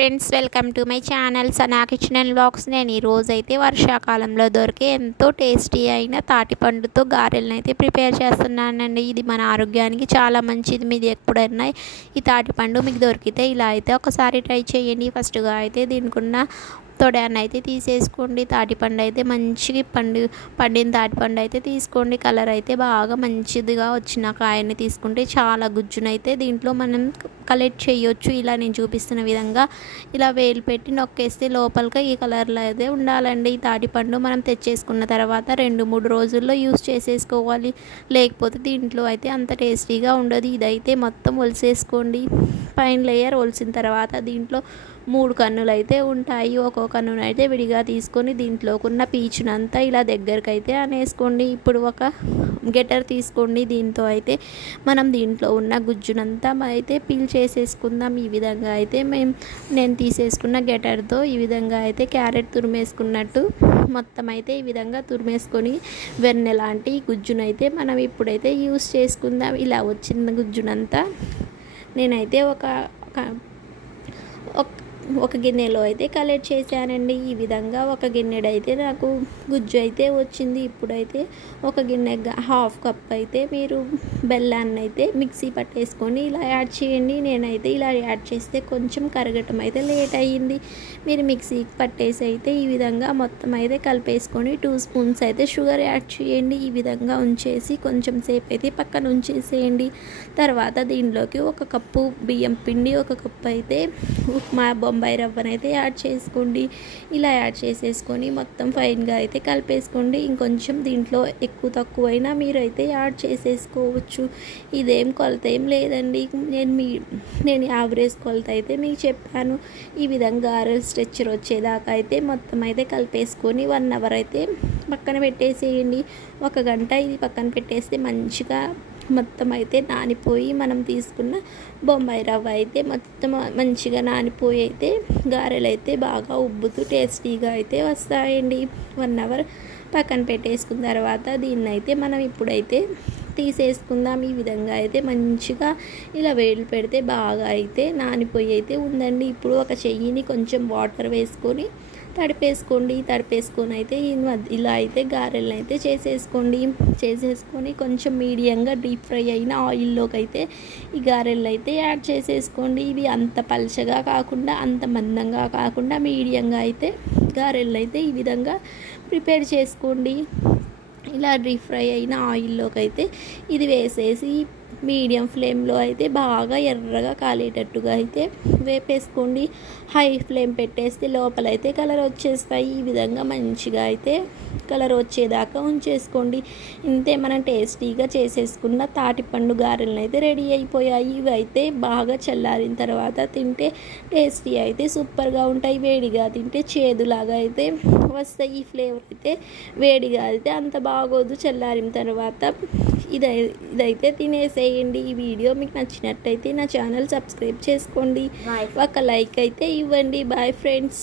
Friends, welcome to my channel Sana kitchen and vlogs. నేను ఈరోజైతే వర్షాకాలంలో దొరికే ఎంతో టేస్టీ అయిన తాటిపండుతో గారెలను అయితే ప్రిపేర్ చేస్తున్నానండి. ఇది మన ఆరోగ్యానికి చాలా మంచిది. మీది ఎప్పుడైనా ఈ తాటిపండు మీకు దొరికితే ఇలా అయితే ఒకసారి ట్రై చేయండి. ఫస్ట్గా అయితే దీనికున్న తొడాన్ని అయితే తీసేసుకోండి. తాటిపండు అయితే మంచిగా పండిన తాటిపండు అయితే తీసుకోండి. కలర్ అయితే బాగా మంచిదిగా వచ్చిన కాయని తీసుకుంటే చాలా గుజ్జునైతే దీంట్లో మనం కలెక్ట్ చేయొచ్చు. ఇలా నేను చూపిస్తున్న విధంగా ఇలా వేలు పెట్టి నొక్కేస్తే లోపలికి ఈ కలర్లో అయితే ఉండాలండి. ఈ తాటిపండు మనం తెచ్చేసుకున్న తర్వాత 2-3 రోజుల్లో యూస్ చేసేసుకోవాలి. లేకపోతే దీంట్లో అయితే అంత టేస్టీగా ఉండదు. ఇదైతే మొత్తం ఒలిసేసుకోండి. పైన లేయర్ ఒలిసిన తర్వాత దీంట్లో 3 కన్నులు అయితే ఉంటాయి. ఒక్కో కన్నును అయితే విడిగా తీసుకొని దీంట్లోకున్న పీచునంతా ఇలా దగ్గరికి అయితే అనేసుకోండి. ఇప్పుడు ఒక గెటర్ తీసుకోండి. దీంతో అయితే మనం దీంట్లో ఉన్న గుజ్జునంతా అయితే పీల్ చేసేసుకుందాం. ఈ విధంగా అయితే నేను తీసేసుకున్న గెటర్తో ఈ విధంగా అయితే క్యారెట్ తురిమేసుకున్నట్టు మొత్తం అయితే ఈ విధంగా తురిమేసుకొని వెన్నెలాంటి గుజ్జునైతే మనం ఇప్పుడైతే యూస్ చేసుకుందాం. ఇలా వచ్చిన గుజ్జునంతా నేనైతే ఒక గిన్నెలో అయితే కలెక్ట్ చేశానండి. ఈ విధంగా ఒక గిన్నెడైతే నాకు గుజ్జు అయితే వచ్చింది. ఇప్పుడైతే ఒక గిన్నె హాఫ్ కప్ అయితే మీరు బెల్లాన్ని అయితే మిక్సీ పట్టేసుకొని ఇలా యాడ్ చేయండి. నేనైతే ఇలా యాడ్ చేస్తే కొంచెం కరగటం అయితే లేట్ అయ్యింది. మీరు మిక్సీకి పట్టేసి అయితే ఈ విధంగా మొత్తం అయితే కలిపేసుకొని 2 స్పూన్స్ అయితే షుగర్ యాడ్ చేయండి. ఈ విధంగా ఉంచేసి కొంచెం సేపు అయితే పక్కన ఉంచేసేయండి. తర్వాత దీనిలోకి 1 కప్పు బియ్యం పిండి, 1 కప్పు అయితే ఉప్మా బొంబాయి రవ్వనైతే యాడ్ చేసుకోండి. ఇలా యాడ్ చేసేసుకొని మొత్తం ఫైన్గా అయితే కలిపేసుకోండి. ఇంకొంచెం దీంట్లో ఎక్కువ తక్కువైనా మీరైతే యాడ్ చేసేసుకోవచ్చు. ఇదేం కొలత ఏం లేదండి. నేను యావరేజ్ కొలత అయితే మీకు చెప్పాను. ఈ విధంగా స్ట్రెచ్చర్ వచ్చేదాకా అయితే మొత్తం అయితే కలిపేసుకొని 1 అవర్ అయితే పక్కన పెట్టేసేయండి. 1 గంట ఇది పక్కన పెట్టేస్తే మంచిగా మొత్తం అయితే నానిపోయి మనం తీసుకున్న బొంబాయి రవ్వ అయితే మొత్తం మంచిగా నానిపోయి అయితే గారెలు అయితే బాగా ఉబ్బుతూ టేస్టీగా అయితే వస్తాయండి. 1 అవర్ పక్కన పెట్టేసుకున్న తర్వాత దీన్ని అయితే మనం ఇప్పుడైతే తీసేసుకుందాం. ఈ విధంగా అయితే మంచిగా ఇలా వేలు పెడితే బాగా అయితే నానిపోయి అయితే ఉందండి. ఇప్పుడు ఒక చెయ్యిని కొంచెం వాటర్ వేసుకొని తడిపేసుకొని అయితే ఇలా అయితే గారెలను అయితే చేసేసుకొని కొంచెం మీడియంగా డీప్ ఫ్రై అయిన ఆయిల్లోకి అయితే ఈ గారెలు అయితే యాడ్ చేసేసుకోండి. ఇవి అంత పలచగా కాకుండా అంత మందంగా కాకుండా మీడియంగా అయితే గారెలు అయితే ఈ విధంగా ప్రిపేర్ చేసుకోండి. ఇలా డీప్ ఫ్రై అయిన ఆయిల్లోకి అయితే ఇది వేసేసి మీడియం ఫ్లేమ్లో అయితే బాగా ఎర్రగా కాలేటట్టుగా అయితే వేపేసుకోండి. హై ఫ్లేమ్ పెట్టేస్తే లోపలైతే కలర్ వచ్చేస్తాయి. ఈ విధంగా మంచిగా అయితే కలర్ వచ్చేదాకా ఉంచేసుకోండి. ఇంతే మనం టేస్టీగా చేసేసుకున్న తాటిపండు గారెలను అయితే రెడీ అయిపోయాయి. ఇవి అయితే బాగా చల్లారిన తర్వాత తింటే టేస్టీ అయితే సూపర్గా ఉంటాయి. వేడిగా తింటే చేదులాగా అయితే వస్తాయి. ఈ ఫ్లేవర్ అయితే వేడిగా అయితే అంత బాగోదు. చల్లారిన తర్వాత ఇదైతే తినేసేయండి. ఈ వీడియో మీకు నచ్చినట్టయితే నా ఛానల్ సబ్స్క్రైబ్ చేసుకోండి. ఒక లైక్ అయితే ఇవ్వండి. Bye friends.